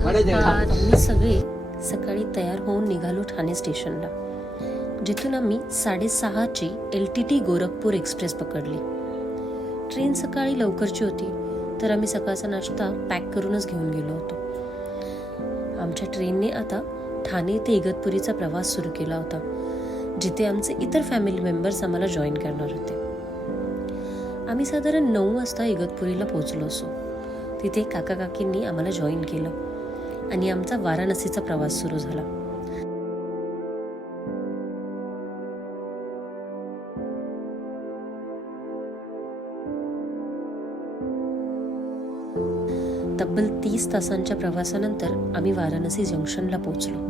आम्ही सगळे सकाळी तयार होऊन निघालो ठाणे स्टेशनला, जिथून आम्ही 6:30ची LTT गोरखपूर एक्सप्रेस पकडली. ट्रेन सकाळी लवकरची होती, तर आम्ही सकाळचा नाश्ता पॅक करूनच घेऊन गेलो होतो. आमच्या ट्रेनने आता ठाणे ते इगतपुरीचा प्रवास सुरू केला होता, जिथे आमचे इतर फॅमिली मेंबर्स आम्हाला जॉईन करणार होते. आम्ही साधारण 9 वाजता इगतपुरीला पोहोचलो असो. तिथे काका काकींनी आम्हाला जॉईन केलं आणि आमचा वाराणसीचा प्रवास सुरू झाला. तब्बल 30 तासांच्या प्रवासानंतर आम्ही वाराणसी जंक्शनला पोहोचलो.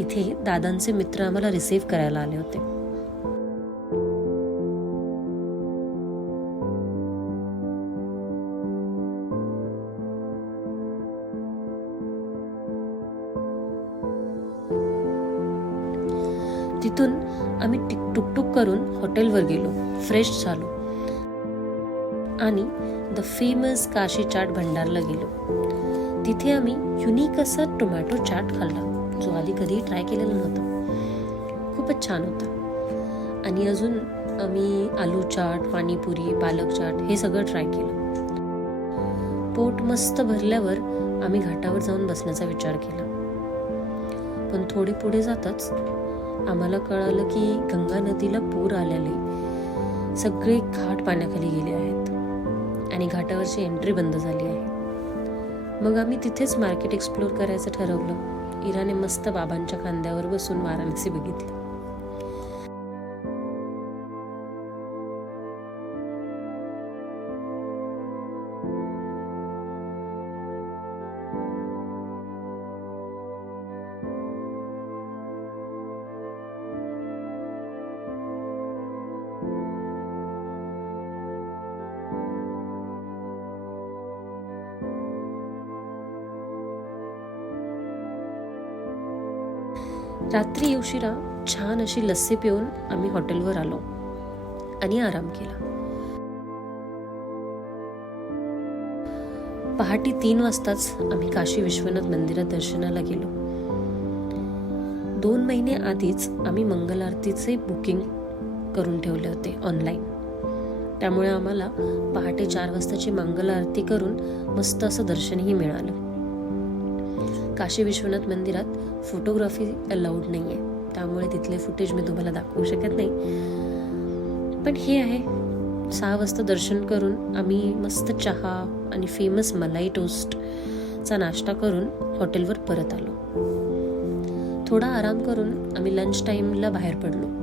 इथे दादांचे मित्र आम्हाला रिसीव्ह करायला आले होते. तिथून आम्ही टुकटुक करून हॉटेलवर गेलो, फ्रेश झालो आणि द फेमस काशी चाट भंडारला गेलो. तिथे आम्ही युनिक असा टोमॅटो चाट खाल्ला, जो आधी कधीही ट्राय केलेला नव्हता. खूपच छान होता. आणि अजून आम्ही आलू चाट, पाणीपुरी, पालक चाट हे सगळं ट्राय केलं. पोट मस्त भरल्यावर आम्ही घाटावर जाऊन बसण्याचा विचार केला. पण थोडी पुढे जाताच आम्हाला कळालं की गंगा नदीला पूर आलेले सगळे घाट पाण्याखाली गेले आहेत आणि घाटावरची एंट्री बंद झाली आहे. मग आम्ही तिथेच मार्केट एक्सप्लोर करायचं ठरवलं. इराने मस्त बाबांच्या खांद्यावर बसून वाराणसी बघितली. रात्री उशिरा छान अशी लस्सी पिऊन आम्ही हॉटेलवर आलो आणि आराम केला. पहाटे 3 वाजताच आम्ही काशी विश्वनाथ मंदिरात दर्शनाला गेलो. 2 महिने आधीच आम्ही मंगल आरतीचे बुकिंग करून ठेवले होते ऑनलाईन. त्यामुळे आम्हाला पहाटे 4 वाजताची मंगल आरती करून मस्त असं दर्शनही मिळालं. काशी विश्वनाथ मंदिरात फोटोग्राफी अलाउड नाहीये, त्यामुळे तिथले फुटेज मी तुम्हाला दाखवू शकत नाही. पण हे आहे, 6 वाजता दर्शन करून आम्ही मस्त चहा आणि फेमस मलाई टोस्टचा नाश्ता करून हॉटेलवर परत आलो. थोडा आराम करून आम्ही लंच टाइमला बाहेर पडलो.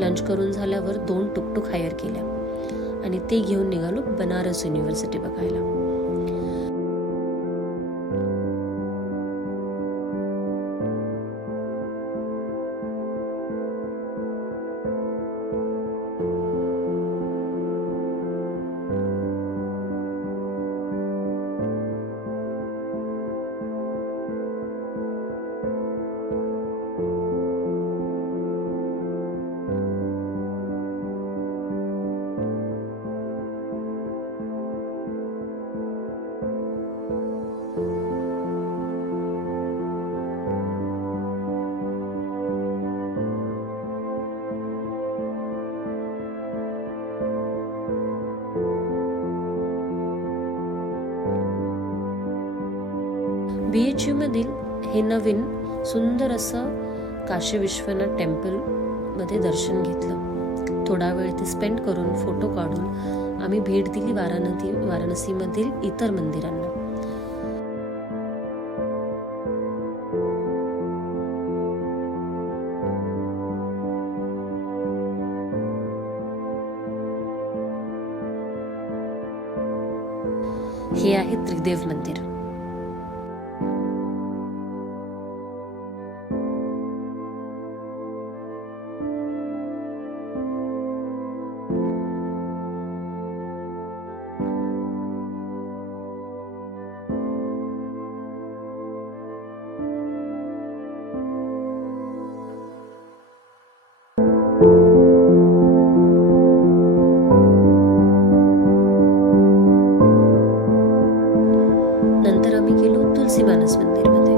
लंच करून झाल्यावर 2 टुकटुक हायर केल्या आणि ते घेऊन निघालो बनारस युनिव्हर्सिटी बघायला. BHU मधील हे नवीन सुंदर असं काशी विश्वनाथ टेम्पल मध्ये दर्शन घेतलं. थोडा वेळ ते स्पेंड करून फोटो काढून आम्ही भेट दिली वाराणसीमधील इतर मंदिरांना. हे आहे त्रिदेव मंदिर. नंतर आम्ही गेलो तुलसी मानस मंदिरमध्ये.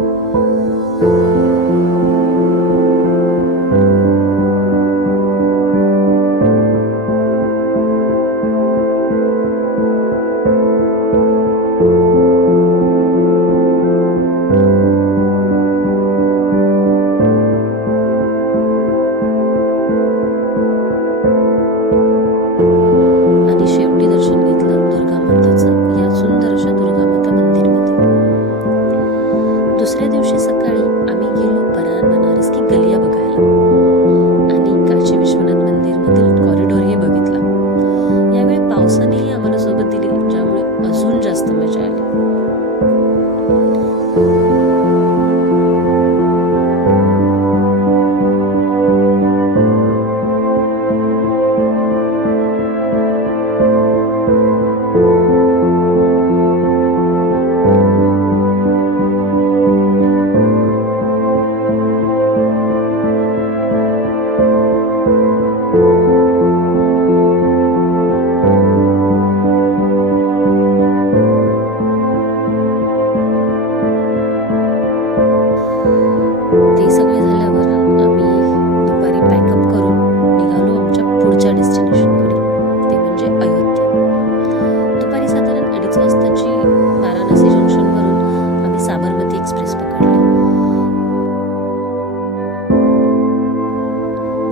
आणि शेवटी दर्शन घेतलं दुर्गा माताचं या सुंदर अशा दुर्गा माता मंदिरमध्ये. दुसऱ्या दिवशी सकाळी आम्ही गेलो बनारस की गलिया बघायला आणि काशी विश्वनाथ मंदिरमधील कॉरिडॉरही बघितला. यावेळी पावसानेही आम्हाला सोबत दिली, ज्यामुळे अजून जास्त मजा आली. ते सगळे झाल्यावर आम्ही दुपारी पॅकअप करून निघालो आमच्या पुढच्या डेस्टिनेशनकडे, ते म्हणजे अयोध्या. दुपारी साधारण 2:30 वाजताची वाराणसी जंक्शनवरून आम्ही साबरमती एक्सप्रेस पकडली.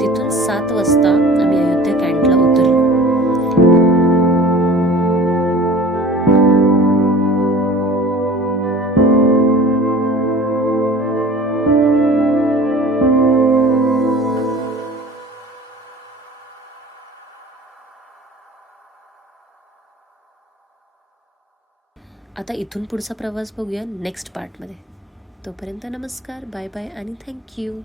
तिथून 7 वाजता आम्ही अयोध्या कॅन्टला उतरलो. आता इथून पुढचा प्रवास बघूया नेक्स्ट पार्टमध्ये. तोपर्यंत नमस्कार, बाय बाय आणि थँक्यू.